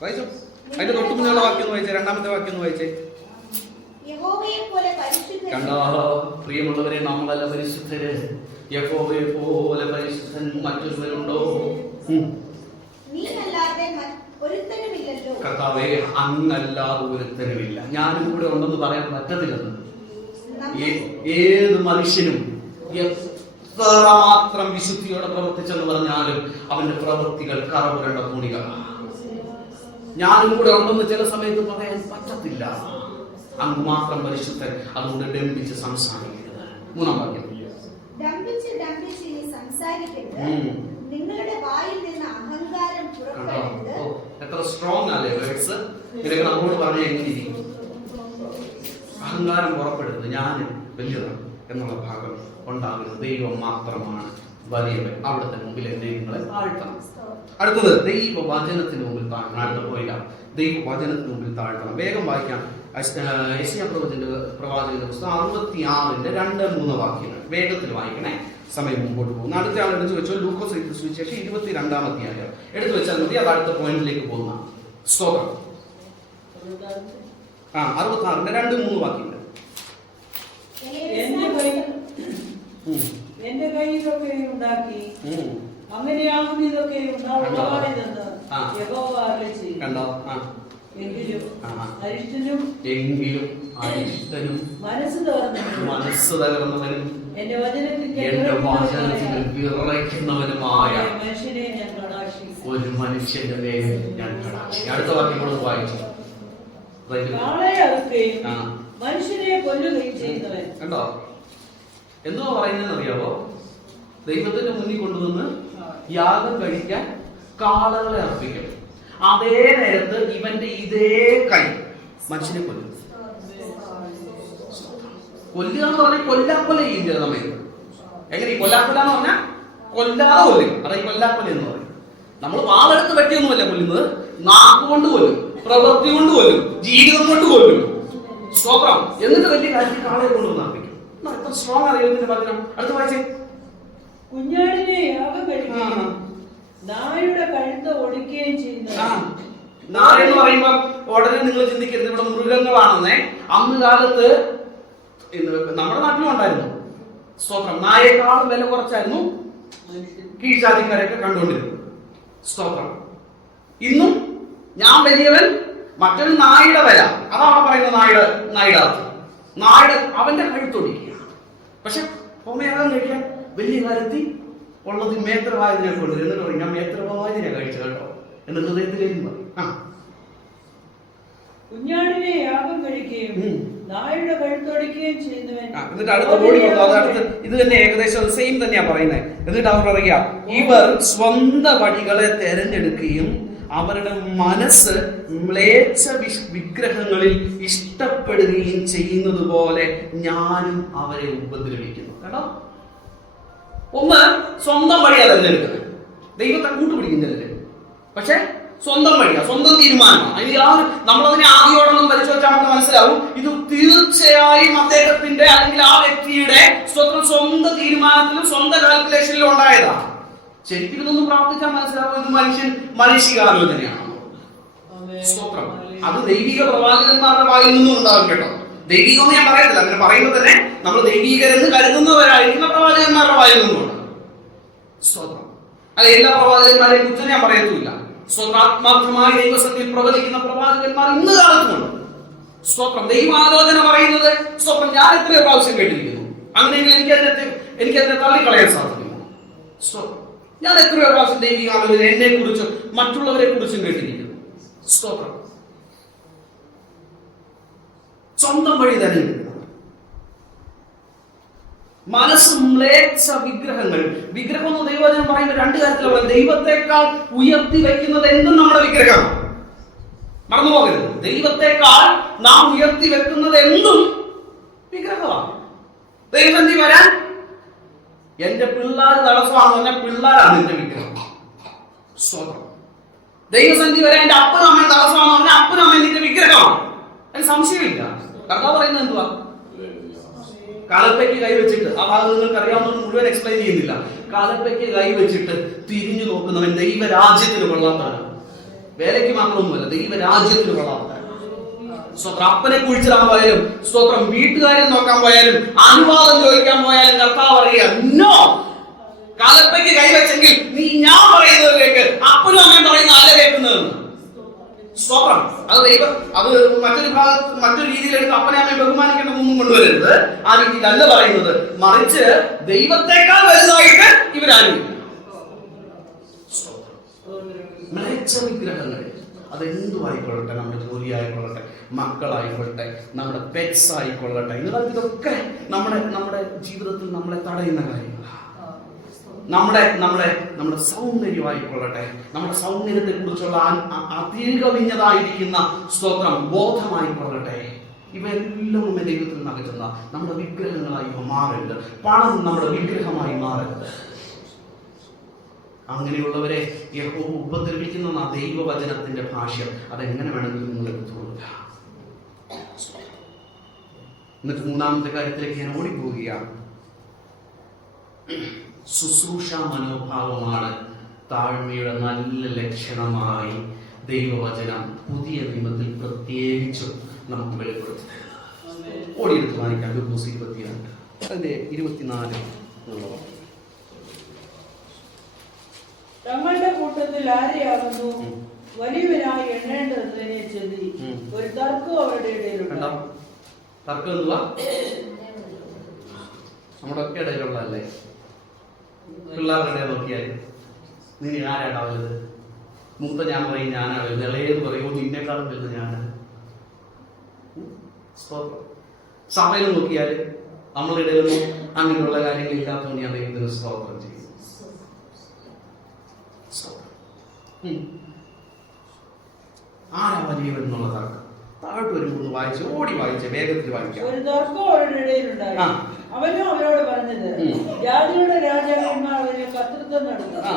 വായിച്ചോ, അതിന്റെ തൊട്ട് മുന്നുള്ള വാക്യം ഒന്ന് വായിച്ചേ. 2-ാമത്തെ വാക്യം ഒന്ന് വായിച്ചേ. കണ്ടോ പ്രിയമുള്ളവരെ, നമ്മളല്ല പരിശുദ്ധര്. യഹോവയെ പോലെ പരിശുദ്ധൻ മറ്റൊരുവരുണ്ടോ? കർത്താവേ, അങ്ങല്ലാതെ ഒരുത്തനുമില്ല. ഞാനും കൂടെ ഉണ്ടെന്ന് പറയാൻ പറ്റത്തില്ലെന്ന്. ഏത് മനുഷ്യനും എത്രമാത്രം വിശുദ്ധിയോടെ പ്രവർത്തിച്ചെന്ന് പറഞ്ഞാലും അവന്റെ പ്രവൃത്തികൾ കറപുരണ്ട തുണികൾ. ഞാനും കൂടെ ഉണ്ടെന്ന് ചില സമയത്ത് പറയാൻ പറ്റത്തില്ല. അങ്ങ് മാത്രം പരിശുദ്ധൻ. അതുകൊണ്ട് ഡംബിച്ച് സംസാരിക്കരുത്. 3-ാം വാക്യം. നിങ്ങളുടെ വായിൽ നിന്ന് അഹങ്കാരം പുറപ്പെടരുത്. എത്ര സ്ട്രോങ് അല്ലേ വേർഡ്സ്. ഇതൊക്കെ നമ്മളോട് പറഞ്ഞ എങ്ങനെയിരിക്കും? അഹങ്കാരം പുറപ്പെടരുത്, ഞാൻ വലിയതാണ് എന്നുള്ള ഭാഗം ഉണ്ടാകുന്നത്. ദൈവം മാത്രമാണ് വലിയവൻ. അവിടുത്തെ മുമ്പിൽ ദൈവങ്ങളെ താഴ്ത്തണം. അടുത്തത് ദൈവവചനത്തിന് മുമ്പിൽ താഴ്ത്തണം. അടുത്ത പോയില്ല, ദൈവവചനത്തിന് മുമ്പിൽ താഴ്ത്തണം. വേഗം വായിക്കാം. യെശയ്യാ പ്രവാചകന്റെ പുസ്തകം 66-ന്റെ 2-3 വാക്യങ്ങൾ വേഗത്തിൽ വായിക്കണേ, സമയം മുമ്പോട്ട് പോകുന്നു. അടുത്ത ആൾ എടുത്തു വെച്ചോ, ലൂക്കോസ് എഴുതിയ സുവിശേഷം 22-ാം അധ്യായം എടുത്തു വെച്ചാൽ മതി. അത് അടുത്ത പോയിന്റിലേക്ക് പോകുന്ന. സ്തോത്രം. 66-ന്റെ 2-3 വാക്യങ്ങൾ. എന്റെ കൈ ഇതൊക്കെ ഉണ്ടാക്കി, അങ്ങനെയാകും ഇതൊക്കെ ഉണ്ടാവുന്നതെന്ന് യഹോവ അരുളിച്ചെയ്യുന്നു. കണ്ടോ, എങ്കിലും ആ. അരിഷ്ടനും എങ്കിലും അരിഷ്ടനും മനസ്സ് തകർന്നവനും എന്റെ വചനത്തിൽ എന്റെ വാചനത്തിൽ വിറയ്ക്കുന്നവനുമായ മനുഷ്യനെ ഞാൻ കടാക്ഷിക്കും. ഒരു മനുഷ്യന്റെ മേൽ ഞാൻ കടാക്ഷിക്കും. അടുത്ത വാക്യങ്ങളൊന്ന് വായിച്ചു. കാളയെ അറുക്കുകയും ആ. മനുഷ്യനെ കൊല്ലുകയും ചെയ്യുന്നവൻ. കണ്ടോ എന്തുവാ പറയുന്നതെന്ന് അറിയാവോ? ദൈവത്തിന്റെ മുന്നിൽ കൊണ്ടുവന്ന് യാഗം കഴിക്കാൻ കാളകളെ അർപ്പിക്കും. അതേ നേരത്ത് ഇവന്റെ ഇതേ കൈ മനുഷ്യനെ കൊല്ലും. കൊല്ലുക എന്ന് പറഞ്ഞാൽ കൊല്ലാക്കൊല ചെയ്യും ചില സമയത്ത്. എങ്ങനെ കൊല്ലാക്കൊല എന്ന് പറഞ്ഞാൽ കൊല്ലാതെ കൊല്ലും. അതായത് കൊല്ലാക്കൊല എന്ന് പറയും. നമ്മൾ വാളെടുത്ത് വെട്ടിയൊന്നുമല്ല കൊല്ലുന്നത്, നാക്കുകൊണ്ട് കൊല്ലും, പ്രവൃത്തി കൊണ്ട് കൊല്ലും, ജീവിതം കൊണ്ട് കൊല്ലും. സ്തോത്രം. എന്നിട്ട് വലിയ കാര്യത്തിൽ കാളയെ കൊണ്ടുവന്ന് അർപ്പിക്കും. എത്ര സ്ട്രോങ് അറിയുന്നതിന്റെ പകരം അടുത്ത വായിച്ചേ. കുഞ്ഞാടിനെ യാഗം കഴിക്കുകയും നായുടെ കഴുത്ത് ഒടിക്കുകയും ചെയ്യുന്നവൻ. നായ എന്ന് പറയുമ്പോൾ ഉടനെ നിങ്ങൾ ചിന്തിക്കരുത് ഇവിടെ മൃഗങ്ങളാണെന്നേ. അന്ന് കാലത്ത് നമ്മുടെ നാട്ടിലും ഉണ്ടായിരുന്നു. സ്തോത്രം. നായേക്കാളും വില കുറച്ചായിരുന്നു കീഴ്ജാതിക്കാരെയൊക്കെ കണ്ടുകൊണ്ടിരുന്നത്. സ്തോത്രം. ഇന്നും ഞാൻ വലിയവൻ, മറ്റൊരു നായുടെ വില. അതാണ് പറയുന്നത്. നായുടെ അർത്ഥം നായുടെ അവന്റെ കഴുത്തൊടിക്കുക. പക്ഷെ ഹോമയാഗം കഴിക്കാൻ വലിയ കാര്യത്തിൽ ഉള്ളത് മേത്രവായതിനെ കൊണ്ട് എന്നിട്ട് പറയും ഞാൻ മേത്രവായതിനെ കഴിച്ചു കേട്ടോ എന്ന് ഹൃദയത്തിലേക്ക് പറയും. കുഞ്ഞാടിനെ യാഗം കഴിക്കുകയും നായുടെ കഴുത്തൊടിക്കുകയും ചെയ്യുന്നവൻ. എന്നിട്ട് അടുത്ത ഓടി വന്നു. അതടുത്ത് ഇത് തന്നെ ഏകദേശം സെയിം തന്നെയാ പറയുന്നത്. എന്നിട്ട് അവർ പറയുക ഇവർ സ്വന്തം വഴികളെ തെരഞ്ഞെടുക്കുകയും അവരുടെ മനസ്സ് മ്ലേച്ഛ വിഗ്രഹങ്ങളിൽ ഇഷ്ടപ്പെടുകയും ചെയ്യുന്നത് പോലെ ഞാനും അവരെ ഉപദ്രവിക്കുന്നു. കേട്ടോ, ഒന്ന് സ്വന്തം വഴിയാ തെരഞ്ഞെടുക്കുന്നത്. ദൈവത്തെ കൂട്ടുപിടിക്കും ചിലര്. പക്ഷെ സ്വന്തം വഴിയാ, സ്വന്തം തീരുമാനമാണ്. അതിന് നമ്മളതിനെ ആദ്യോടൊന്നും പരിശോധിച്ചാൽ നമുക്ക് മനസ്സിലാവും ഇത് തീർച്ചയായും അദ്ദേഹത്തിന്റെ അല്ലെങ്കിൽ ആ വ്യക്തിയുടെ സ്വന്തം തീരുമാനത്തിലും സ്വന്തം കാൽക്കുലേഷനിലും ഉണ്ടായതാണ്. ശരിക്കും ഇതൊന്നും പ്രാർത്ഥിച്ചാൽ മനസ്സിലാവും ഇത് മനുഷികാലോചനയാണ്. സ്തോത്രം. അത് ദൈവിക പ്രവാചകന്മാരുടെ വായിൽ നിന്നും ഉണ്ടാകും കേട്ടോ. ദൈവികം ഞാൻ പറയുന്നില്ല, അങ്ങനെ പറയുമ്പോൾ തന്നെ നമ്മൾ ദൈവികരെന്ന് കരുതുന്നവരായിരിക്കുന്ന പ്രവാചകന്മാരുടെ വായിൽ നിന്നുണ്ട്. സ്തോത്രം. അല്ല, എല്ലാ പ്രവാചകന്മാരെയും കുറിച്ച് ഞാൻ പറയത്തുമില്ല. സ്വത്രാത്മാർത്ഥമായി ദൈവസത്യത്തിൽ പ്രവചിക്കുന്ന പ്രവാചകന്മാർ ഇന്ന് കാലത്തുമുണ്ട്. സ്തോത്രം. ദൈവാലോചന പറയുന്നത് സ്തോത്രം ഞാൻ എത്രയോ പ്രാവശ്യം കേട്ടിരിക്കുന്നു. അങ്ങനെയെങ്കിൽ എനിക്കതിനെ തള്ളിക്കളയാൻ സാധിക്കുമോ? സ്തോത്രം. ഞാൻ എത്രയോ പ്രാവശ്യം ദൈവികാലോചന എന്നെ കുറിച്ചും മറ്റുള്ളവരെ കുറിച്ചും കേട്ടിരിക്കുന്നു. സ്തോത്രം. സ്വന്തം വഴി തന്നെ മനസ്സ് മ്ലേച്ഛ വിഗ്രഹങ്ങൾ. വിഗ്രഹം എന്ന് ദൈവവചനം പറയുന്ന രണ്ട് കാര്യത്തിലുള്ള ദൈവത്തെക്കാൾ ഉയർത്തി വെക്കുന്നത് എന്തും നമ്മുടെ വിഗ്രഹമാണ്. മറന്നു പോകരുത്. ദൈവത്തെക്കാൾ നാം ഉയർത്തി വെക്കുന്നത് എന്തും വിഗ്രഹമാണ്. ദൈവസന്ധി വരാൻ എന്റെ പിള്ളേർ തടസ്സമാണെന്ന് പറഞ്ഞാൽ പിള്ളേരാണ് എന്റെ വിഗ്രഹം. സ്തോത്രം. ദൈവസന്ധി വരാൻ എന്റെ അപ്പനും അമ്മയും തടസ്സമാണെന്ന് പറഞ്ഞാൽ അപ്പനും അമ്മയും നിന്റെ വിഗ്രഹമാണ്. അതിന് സംശയമില്ല. കർത്താവ് പറയുന്നത് എന്തുവാ? കാലപ്പയ്ക്ക് കൈവച്ചിട്ട്, ആ ഭാഗം നിങ്ങൾക്ക് അറിയാവുന്ന മുഴുവൻ എക്സ്പ്ലെയിൻ ചെയ്യുന്നില്ല. കാലപ്പയ്ക്ക് കൈവച്ചിട്ട് തിരിഞ്ഞു നോക്കുന്നവൻ ദൈവരാജ്യത്തിന് കൊള്ളാത്തവനാണ്. വേലയ്ക്ക് മാത്രമൊന്നുമല്ല, ദൈവരാജ്യത്തിന് കൊള്ളാത്തവനാണ്. സ്തോത്രം. അപ്പനെ കുഴിച്ചിടാൻ പോയാലും, സ്തോത്രം, വീട്ടുകാരെ നോക്കാൻ പോയാലും, അനുവാദം ചോദിക്കാൻ പോയാലും കർത്താവ് പറയുക നോ. കാലപ്പയ്ക്ക് കൈവച്ചെങ്കിൽ നീ ഞാൻ പറയുന്നത് കേൾക്ക്, അപ്പനും അമ്മയും പറയുന്ന അല്ല കേൾക്കുന്നതെന്ന്. സ്തോത്രം. അത് മറ്റൊരു രീതിയിൽ എടുത്ത് അപ്പനെ അമ്മയെ ബഹുമാനിക്കേണ്ടതൊന്നും കൊണ്ടുവരരുത്. ആ രീതിയിലല്ല പറയുന്നത്. മറിച്ച് ദൈവത്തെക്കാൾ വലുതായിട്ട് ഇവരാരും മ്ലേച്ഛ വിഗ്രഹങ്ങൾ. അതെന്തുമായിക്കൊള്ളട്ടെ, നമ്മുടെ ജോലി ആയിക്കൊള്ളട്ടെ, മക്കളായിക്കൊള്ളട്ടെ, നമ്മുടെ പെറ്റ്സ് ആയിക്കൊള്ളട്ടെ, ഇതൊക്കെ നമ്മുടെ ജീവിതത്തിൽ നമ്മളെ തടയുന്ന കാര്യങ്ങളാണ്. നമ്മുടെ സൗന്ദര്യമായിക്കൊള്ളട്ടെ, നമ്മുടെ സൗന്ദര്യത്തെ കുറിച്ചുള്ള അതികവിഞ്ഞതായിരിക്കുന്ന സ്തോത്രം ബോധമായിക്കൊള്ളട്ടെ, ഇവയെല്ലാം നമ്മെ ദൈവത്തിൽ നിന്ന് അകറ്റുന്ന നമ്മുടെ വിഗ്രഹങ്ങളായി മാറരുത്. പണം നമ്മുടെ വിഗ്രഹമായി മാറരുത്. അങ്ങനെയുള്ളവരെ യഹോവ ഉപദ്രവിക്കുന്ന ദൈവവചനത്തിന്റെ ഭാഷ്യം അതെങ്ങനെ വേണമെങ്കിലും നിങ്ങൾ എടുത്തുകൊള്ളുക. എന്നിട്ട് മൂന്നാമത്തെ കാര്യത്തിലേക്ക് ഞാൻ ഓടിപ്പോവുകയാണ്. ശുശ്രൂഷ മനോഭാവമാണ് താഴ്മയുടെ നല്ല ലക്ഷണമായി ദൈവവചനം പുതിയ നിയമത്തിൽ പ്രത്യേകിച്ചും നമുക്ക് വെളിപ്പെടുത്തുന്നത്. ഓടിയെടുത്ത് വായിക്കാം. ലൂക്കോസ് 22 അതിന്റെ 24. തങ്ങളുടെ കൂട്ടത്തിൽ ആരെയാകുന്നു വലിയവനായി എണ്ണേണ്ടതിനെ ചൊല്ലി ഒരു തർക്കം അവരുടെ ഇടയിലുണ്ട്. തർക്കം എന്തുവാ? നമ്മുടെ ഒക്കെ ഇടയിലുള്ളതല്ലേ? പിള്ളേരുടെ നോക്കിയാൽ നീ ആരാടാ വലുത്? മൂത്ത ഞാൻ പറയും ഞാനാ വലുത്, ഇളയത് പറയുമോ നിന്നെക്കാളും വലുത് ഞാനാ. സഭയിൽ നോക്കിയാൽ നമ്മളുടെ ഇടയിലൊന്നും അങ്ങനെയുള്ള കാര്യങ്ങൾ ഇല്ലാത്തതുകൊണ്ട് ഞാൻ ദൈവത്തിന് സ്തോത്രം ചെയ്യും. ആരാ വലിയവൻ എന്നുള്ള തർക്കം താഴോട്ട് വരുമ്പോൾ വായിച്ച് ഓടി വായിച്ച് വേഗത്തിൽ വായിക്കാം. ഒരു തർക്കം അവരുടെ ഇടയിലുണ്ടായി. അവനും അവരോട് പറഞ്ഞത്, ജാതിയുടെ രാജാക്കന്മാർ അവരെ കർത്തൃത്വം നടത്തുന്നു,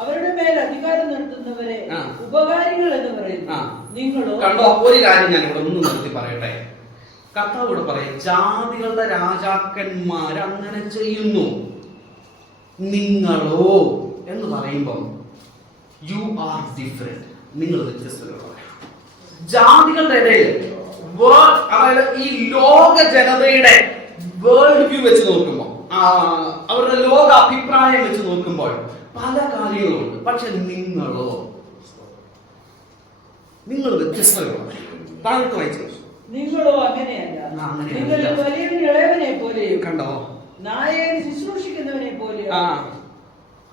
അവരുടെ മേൽ അധികാരം നടത്തുന്നവരെ ഉപകാരികൾ എന്ന് പറയുന്നു. നിങ്ങളോ? കണ്ടോ, ഒരു കാര്യം ഞാൻ ഇവിടെ ഒന്ന് നിർത്തി പറയട്ടെ. കർത്താവ് ഇവിടെ പറയും, ജാതികളുടെ രാജാക്കന്മാർ അങ്ങനെ ചെയ്യുന്നു, നിങ്ങളോ എന്ന് പറയുമ്പോൾ യു ആർ ഡിഫറെന്റ്, നിങ്ങൾ വ്യത്യസ്തരാണ്. ജാതികളുടെ ഇടയിൽ അതായത് ഈ ലോക ജനതയുടെ വേൾഡ് വ്യൂ വെച്ച് നോക്കുമ്പോൾ, അവരുടെ ലോക അഭിപ്രായം വെച്ച് നോക്കുമ്പോൾ പല കാര്യങ്ങളുണ്ട്. പക്ഷെ നിങ്ങളോ, നിങ്ങൾ വ്യത്യസ്തരാണ്. താഴോട്ട് വായിച്ചു. നിങ്ങളോ അങ്ങനെയല്ല, നിങ്ങൾ വലിയവൻ ഇളയവനെ പോലെയും കണ്ടോ നായകൻ ശുശ്രൂഷിക്കുന്നവനെ പോലെയോ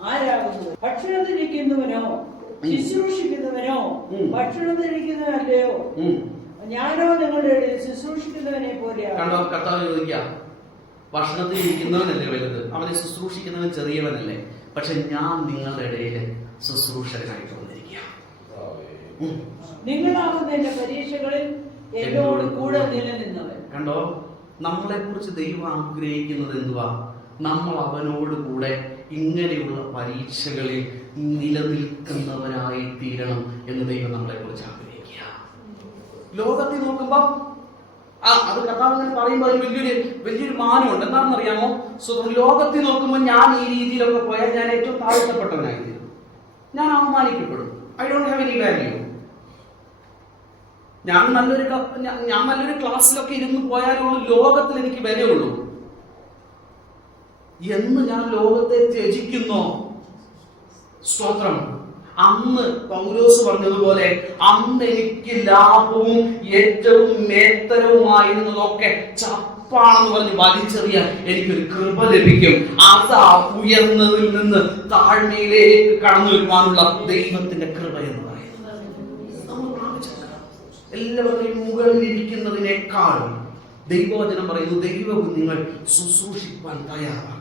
ആരാകുന്നു. ഭക്ഷണത്തിരിക്കുന്നവനോ ശുശ്രൂഷിക്കുന്നവനോ ഭക്ഷണത്തിരിക്കുന്നവനല്ലയോ? ഞാനോ നിങ്ങളുടെ ഇടയിൽ ശുശ്രൂഷിക്കുന്നവനെ പോലെയാണ്. കണ്ടോ, കർത്താവ് ചോദിക്കാം, ഭക്ഷണത്തിൽ ഇരിക്കുന്നവനല്ലേ വലുത്, അവനെ ശുശ്രൂഷിക്കുന്നവൻ ചെറിയവനല്ലേ? പക്ഷെ ഞാൻ നിങ്ങളുടെ ഇടയിൽ ശുശ്രൂഷകനായിട്ട് വന്നിരിക്കുക. നിങ്ങളാകുന്ന എന്റെ പരീക്ഷകളിൽ എന്നോട് കൂടെ നിലനിന്നവൻ. കണ്ടോ, നമ്മളെ കുറിച്ച് ദൈവം ആഗ്രഹിക്കുന്നത് എന്തുവാ? നമ്മൾ അവനോട് കൂടെ ഇങ്ങനെയുള്ള പരീക്ഷകളിൽ നിലനിൽക്കുന്നവരായി തീരണം എന്ന് ദൈവം നമ്മളെ കുറിച്ച് ആഗ്രഹിക്കുക. ലോകത്തിൽ നോക്കുമ്പോ അത് കർത്താവ് അങ്ങനെ പറയുമ്പോൾ അതിന് വലിയൊരു മാനമുണ്ട്. എന്താണെന്ന് അറിയാമോ? ലോകത്തിൽ നോക്കുമ്പോൾ ഞാൻ ഈ രീതിയിലൊക്കെ പോയാൽ ഞാൻ ഏറ്റവും താഴ്ത്തപ്പെട്ടവനായിരിക്കും, ഞാൻ അവമാനിക്കപ്പെടും. I don't have any value. ഞാൻ നല്ലൊരു ക്ലാസ്സിലൊക്കെ ഇരുന്ന് പോയാലുള്ള ലോകത്തിൽ എനിക്ക് വിലയുള്ളൂ എന്ന് ഞാൻ ലോകത്തെ ത്യജിക്കുന്നോ? സ്തോത്രം. അന്ന് പൗലോസ് പറഞ്ഞതുപോലെ, അന്ന് എനിക്ക് ലാഭവും ഏറ്റവും മേത്തരവുമായിരുന്നതൊക്കെ ചപ്പാണെന്ന് പറഞ്ഞ് വലിച്ചെറിയാൻ എനിക്കൊരു കൃപ ലഭിക്കും. അതാ ഉയർന്നതിൽ നിന്ന് താഴ്മയിലേക്ക് കടന്നു വരുവാനുള്ള ദൈവത്തിന്റെ കൃപ എന്ന് പറയുന്നത്. നമ്മൾ എല്ലാവരുടെയും മുകളിൽ ഇരിക്കുന്നതിനേക്കാൾ ദൈവവചനം പറയുന്നു, ദൈവ കുഞ്ഞുങ്ങൾ ശുശ്രൂഷിക്കാൻ തയ്യാറാകണം.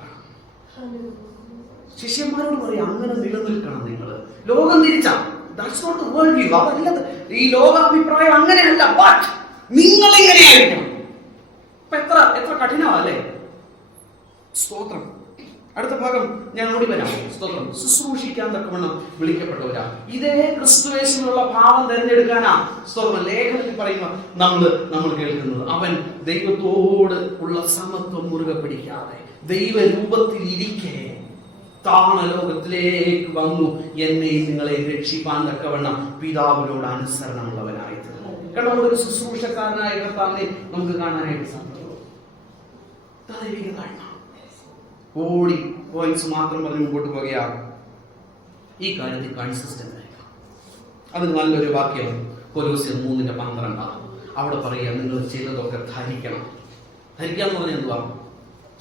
ശിഷ്യന്മാരോട് പറയും, അങ്ങനെ നിലനിൽക്കണം നിങ്ങൾ. ലോകം തിരിച്ചാ, അതല്ല ഈ ലോകാഭിപ്രായം, അങ്ങനെയല്ല. ബട്ട് നിങ്ങൾ എങ്ങനെയായിരിക്കണം? എത്ര കഠിനമല്ലേ? സ്തോത്രം. അടുത്ത ഭാഗം ഞാൻ ഓടി വരാം. സ്തോത്രം. ശുശ്രൂഷിക്കാൻ തക്കവണ്ണം വിളിക്കപ്പെട്ടവരാ. ഇതേ ക്രിസ്തുവേശുള്ള ഭാവം തിരഞ്ഞെടുക്കാനാ സ്തോത്രം ലേഖനത്തിൽ പറയുന്ന നമ്മൾ കേൾക്കുന്നത്. അവൻ ദൈവത്തോട് ഉള്ള സമത്വം മുറുകെ പിടിക്കാതെ ദൈവരൂപത്തിൽ ഇരിക്കെ താണലോകത്തിലേക്ക് വന്നു, എന്നെയും നിങ്ങളെ രക്ഷിപ്പാൻ തക്കവണ്ണം പിതാവിനോട് അനുസരണമുള്ളവനായി തീർന്നു. കാരണം ഒരു ശുശ്രൂഷക്കാരനായ കർത്താവിനെ നമുക്ക് കാണാനായിട്ട് സാധിക്കും. ഓടി പോയിന്റ്സ് മാത്രം പറഞ്ഞ് മുമ്പോട്ട് പോകുകയാണ്. ഈ കാര്യത്തിൽ കൺസിസ്റ്റന്റ് ആയിരിക്കണം. അതിന് നല്ലൊരു വാക്യം കൊലോസ്യർ 3:12 അവിടെ പറയുക, നിങ്ങൾ ചിലതൊക്കെ ധരിക്കണം. ധരിക്കുക എന്ന് പറഞ്ഞാൽ എന്തുവാ?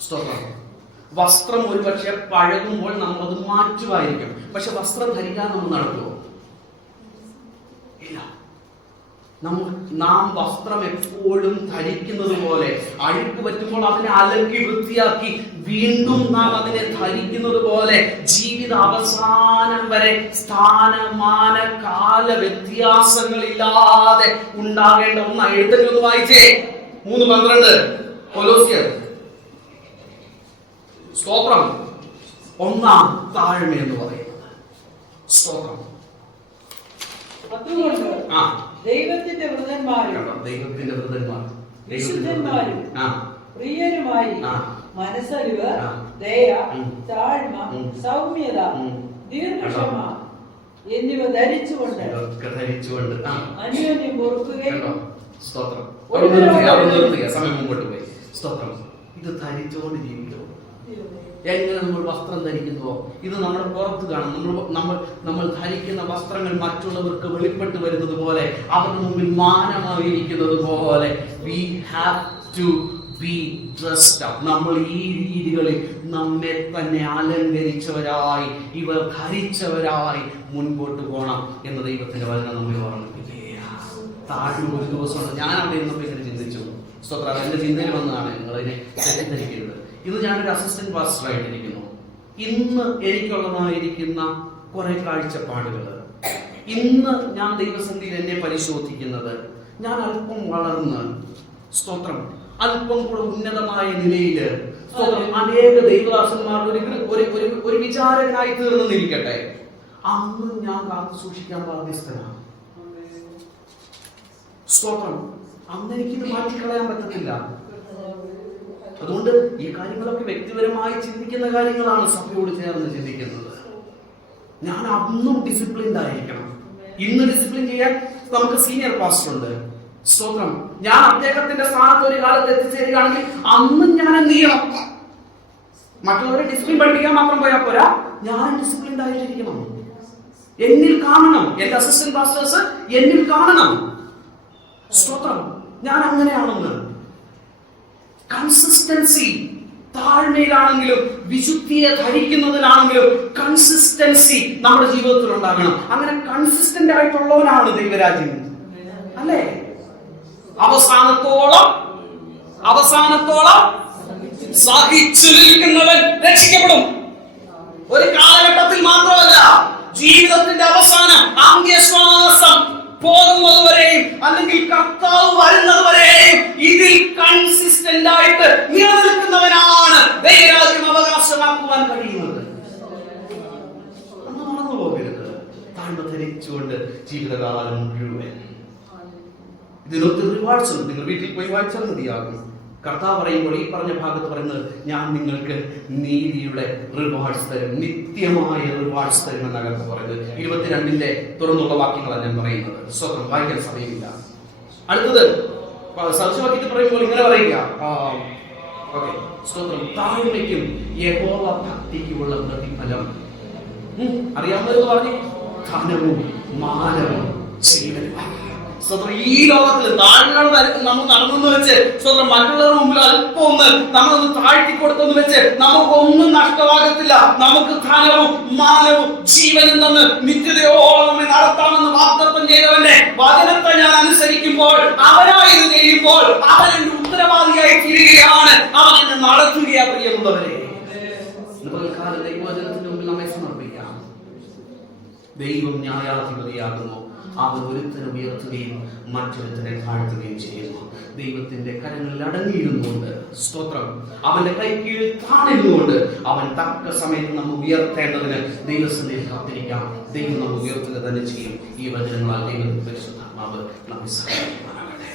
സ്തോത്രം. വസ്ത്രം ഒരുപക്ഷെ പഴകുമ്പോൾ നമ്മളത് മാറ്റുമായിരിക്കും, പക്ഷെ വസ്ത്രം ധരിക്കാൻ നമ്മൾ നടത്തുമോ? ഇല്ല. നാം വസ്ത്രം എപ്പോഴും ധരിക്കുന്നത് പോലെ അഴുക്ക് പറ്റുമ്പോൾ അതിനെ അലക്കി വൃത്തിയാക്കി വീണ്ടും നാം അതിനെ ധരിക്കുന്നത് പോലെ ജീവിത അവസാനം വരെ സ്ഥാനമാന കാല വ്യത്യാസങ്ങളില്ലാതെ ഉണ്ടാകേണ്ട ഒന്ന് എഴുത്തെങ്കിലും ഒന്ന് വായിച്ചേ. 3:12 കൊലോസ്യർ. സ്തോത്രം. ഒന്നാം താഴ്മ എന്ന് പറയുന്നത് സ്തോത്രം. ദൈവത്തിന്റെ വൃതന്മാരും വിശുദ്ധന്മാരും പ്രിയരുമായി മനസ്സലിവ്, ദയ, താഴ്മ, സൗമ്യത, ദീർഘക്ഷമ എന്നിവ ധരിച്ചുകൊണ്ട് അന്യോന്യം പൊറുക്കുകയും സമയം മുമ്പോട്ട് പോയി. സ്തോത്രം. ഇത് ധരിച്ചുകൊണ്ട് ജീവിക്കും. എങ്ങനെ നമ്മൾ വസ്ത്രം ധരിക്കുന്നുവോ ഇത് നമ്മുടെ പുറത്ത് കാണും. നമ്മൾ ധരിക്കുന്ന വസ്ത്രങ്ങൾ മറ്റുള്ളവർക്ക് വെളിപ്പെട്ട് വരുന്നത് പോലെ, അവരുടെ മുമ്പിൽ മാനമായിരിക്കുന്നത് പോലെ we have to be dressed up. നമ്മൾ ഈ രീതികളിൽ നമ്മെ തന്നെ അലങ്കരിച്ചവരായി, ഇവ ധരിച്ചവരായി മുൻപോട്ട് പോകണം എന്ന് ദൈവത്തിന്റെ വചനം നമ്മെ ഓർമ്മിപ്പിക്കുകയാണ്. താഴെ ഒരു ദിവസമുണ്ട്, ഞാൻ അവിടെ ഇരുന്നപ്പോൾ ഇങ്ങനെ ചിന്തിച്ചു. സ്തോത്രം, എന്റെ ചിന്തയിൽ വന്നതാണ്, നിങ്ങളതിനെ തെറ്റിദ്ധരിക്കരുത്. ഇന്ന് ഞാനൊരു അസിസ്റ്റന്റ് പാസ്റ്റർ ആയിട്ടിരിക്കുന്നു. ഇന്ന് എനിക്കുള്ളതായിരിക്കുന്ന കുറെ കാഴ്ചപ്പാടുകൾ, ഇന്ന് ഞാൻ ദൈവസന്നിധിയിൽ എന്നെ പരിശോധിക്കുന്നത്, ഞാൻ അല്പം വളർന്ന്, സ്തോത്രം, അല്പം കൂടെ ഉന്നതമായ നിലയില്, സ്തോത്രം, അനേക ദൈവദാസന്മാർ ഒരു വിചാരകനായി തീർന്നിരിക്കട്ടെ, അന്ന് ഞാൻ കാത്തു സൂക്ഷിക്കാൻ ബാധ്യസ്ഥനാണ്. സ്തോത്രം, അന്ന് എനിക്കിത് മാറ്റിക്കളയാൻ പറ്റത്തില്ല. അതുകൊണ്ട് ഈ കാര്യങ്ങളൊക്കെ വ്യക്തിപരമായി ചിന്തിക്കുന്ന കാര്യങ്ങളാണ്, സഭയോട് ചേർന്ന് ചിന്തിക്കുന്നത്. ഞാൻ അന്നും ഡിസിപ്ലിൻഡ് ആയിരിക്കണം. ഇന്ന് ഡിസിപ്ലിൻ ചെയ്യാൻ നമുക്ക് സീനിയർ പാസ്റ്റർ ഉണ്ട്. സ്തോത്രം, ഞാൻ അദ്ദേഹത്തിന്റെ സ്ഥാനത്ത് ഒരു കാലത്ത് എത്തിച്ചേരുകയാണെങ്കിൽ അന്നും ഞാൻ എന്ത് ചെയ്യണം? മറ്റുള്ളവരെ ഡിസിപ്ലിൻ പഠിപ്പിക്കാൻ മാത്രം പോയാൽ പോരാ, ഞാൻ ഡിസിപ്ലിൻഡ് ആയിട്ടിരിക്കണം. എന്നിൽ കാണണം, എന്റെ അസിസ്റ്റന്റ് പാസ്റ്റേഴ്സ് എന്നിൽ കാണണം. സ്തോത്രം, ഞാൻ അങ്ങനെയാണെന്ന്. കൺസിസ്റ്റൻസി, താഴ്മയിലാണെങ്കിലും വിശുദ്ധിയെ ധരിക്കുന്നതിലാണെങ്കിലും കൺസിസ്റ്റൻസി നമ്മുടെ ജീവിതത്തിൽ ഉണ്ടാകണം. അങ്ങനെ കൺസിസ്റ്റന്റ് ആയിട്ടുള്ളവനാണ് ദൈവരാജ്യം, അല്ലേ? അവസാനത്തോളം സഹിച്ചു നിൽക്കുന്നവൻ രക്ഷിക്കപ്പെടും. ഒരു കാലഘട്ടത്തിൽ മാത്രമല്ല, ജീവിതത്തിന്റെ അവസാനം, അന്ത്യശ്വാസം പോകുന്നതുവരെയും അല്ലെങ്കിൽ കർത്താവ് വരുന്നതുവരെയും ഇതിൽ കൺസിസ്റ്റന്റ് ആയിട്ട് നിലനിൽക്കുന്നവനാണ് ദൈവരാജ്യം അവകാശമാക്കുവാൻ കഴിയുന്നത്. നമ്മൾ മറന്നു പോകരുത്. താഴ്മ ധരിച്ചുകൊണ്ട് ജീവിതകാലം മുഴുവൻ ഇതിനൊത്തിരി റിവാർഡ്സ് ഉണ്ട്. നിങ്ങൾ വീട്ടിൽ പോയി വായിച്ചാൽ മതിയാകും. കർത്താവ് പറയുമ്പോൾ ഈ പറഞ്ഞ ഭാഗത്ത് പറയുന്നത്, ഞാൻ നിങ്ങൾക്ക് നീതിയുടെ റിവാർഡ്സ് തരും, നിത്യമായ റിവാർഡ്സ് തരും എന്നകത്ത് പറയുന്നത്. 22 തുടർന്നുള്ള വാക്യങ്ങളാണ് ഞാൻ പറയുന്നത്. സ്വന്തം വായിക്കാൻ സമയമില്ല. അടുത്തത് സദൃശവാക്യത്തിൽ പറയുമ്പോൾ ഇങ്ങനെ പറയുക, സ്തോത്രം, താഴ്മയ്ക്കും യഹോവ ഭക്തിക്കുമുള്ള പ്രതിഫലം അറിയാവുന്നത് പറഞ്ഞു, ധനവും മാനവും ജീവനും. ഈ ലോകത്തിൽ താഴ്മയോടെ നമ്മൾ നടന്നു വെച്ച്, സ്വന്തം മറ്റുള്ളവരുടെ മുമ്പിൽ അല്പം ഒന്ന് നമ്മളൊന്ന് താഴ്ത്തി കൊടുത്തെന്ന് വെച്ച് നമുക്കൊന്നും നഷ്ടമാകത്തില്ല. നമുക്ക് ധനവും മാനവും ജീവനും തന്ന് നിത്യതയോളം നമ്മെ നടത്താമെന്ന് വാഗ്ദത്തം ചെയ്തവന്റെ വചനത്തെ ഞാൻ അനുസരിക്കുമ്പോൾ, അവനായി ഇത് ചെയ്യുമ്പോൾ, അവൻ എന്റെ ഉത്തരവാദിയായി തീരുകയാണ്, അവൻ എന്നെ നടത്തുകയാ. പ്രിയമുള്ളവരെ, ദൈവവചനത്തിന്റെ മുമ്പിൽ നമ്മെ സമർപ്പിക്കാം. ദൈവം ന്യായാധിപതിയാകുന്നു. അവൻ ഒരുത്തനെ ഉയർത്തുകയും മറ്റൊരുത്തനെ താഴ്ത്തുകയും ചെയ്യുന്നു. ദൈവത്തിന്റെ കരങ്ങളിൽ അടങ്ങിയിരുന്നുകൊണ്ട്, സ്തോത്രം, അവന്റെ കൈക്കീഴിൽ താണിരുന്നുകൊണ്ട് അവൻ തക്ക സമയത്ത് നമ്മൾ ഉയർത്തേണ്ടതിന് ദൈവസന്നിധിയിൽ കാത്തിരിക്കാം. ദൈവം നമ്മൾ ഉയർത്തുക തന്നെ ചെയ്യും. ഈ വചനങ്ങളാൽ ദൈവത്തിന്റെ പരിശുദ്ധാത്മാവ് നമ്മെ സഹായിക്കുമാറാകട്ടെ.